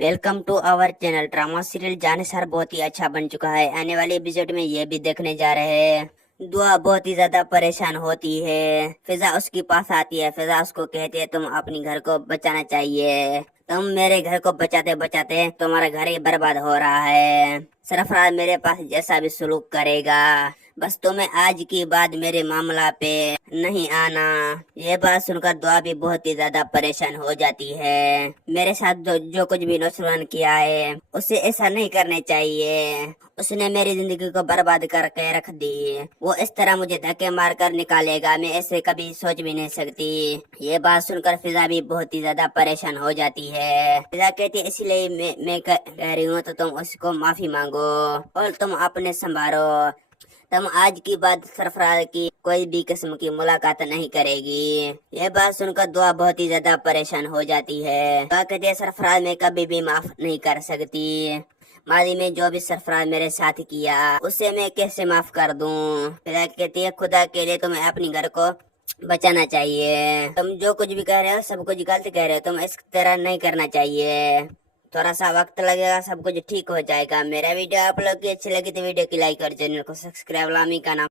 Welcome to our channel. Drama serial Jannisar बहुत ही अच्छा बन चुका है। आने वाले एपिसोड में ये भी देखने जा रहे हैं। दुआ बहुत ही ज्यादा परेशान होती है। फिजा उसके पास आती है। फिजा उसको कहती है तुम अपनी घर को बचाना चाहिए। तुम मेरे घर को बचाते बचाते तुम्हारा घर ही बर्बाद हो रहा है। सरफराज मेरे पास जैसा भी सलूक करेगा, बस तुम्हें आज की बाद मेरे मामला पे नहीं आना। ये बात सुनकर दुआ भी बहुत ही ज्यादा परेशान हो जाती है। मेरे साथ जो कुछ भी नुकसान किया है उसे ऐसा नहीं करने चाहिए। उसने मेरी जिंदगी को बर्बाद करके रख दी। वो इस तरह मुझे धक्के मार कर निकालेगा, मैं ऐसे कभी सोच भी नहीं सकती। ये बात सुनकर फिजा भी बहुत ही ज्यादा परेशान हो जाती है। फिजा कहती है इसलिए मैं कह रही हूँ तो तुम उसको माफी मांगो और तुम अपने संभालो। तुम आज की बाद सरफराज की कोई भी किस्म की मुलाकात नहीं करेगी। यह बात सुनकर दुआ बहुत ही ज्यादा परेशान हो जाती है। दुआ कहती है सरफराज मैं कभी भी माफ नहीं कर सकती। माजी में जो भी सरफराज मेरे साथ किया उसे मैं कैसे माफ कर दूं। फिर कहती है खुदा के लिए तुम्हें अपनी घर को बचाना चाहिए। तुम जो कुछ भी कह रहे हो सब कुछ गलत कह रहे हो। तुम इस तरह नहीं करना चाहिए। थोड़ा सा वक्त लगेगा, सब कुछ ठीक हो जाएगा। मेरा वीडियो आप लोग की अच्छी लगी तो वीडियो की लाइक और चैनल को सब्सक्राइब। लामी का नाम।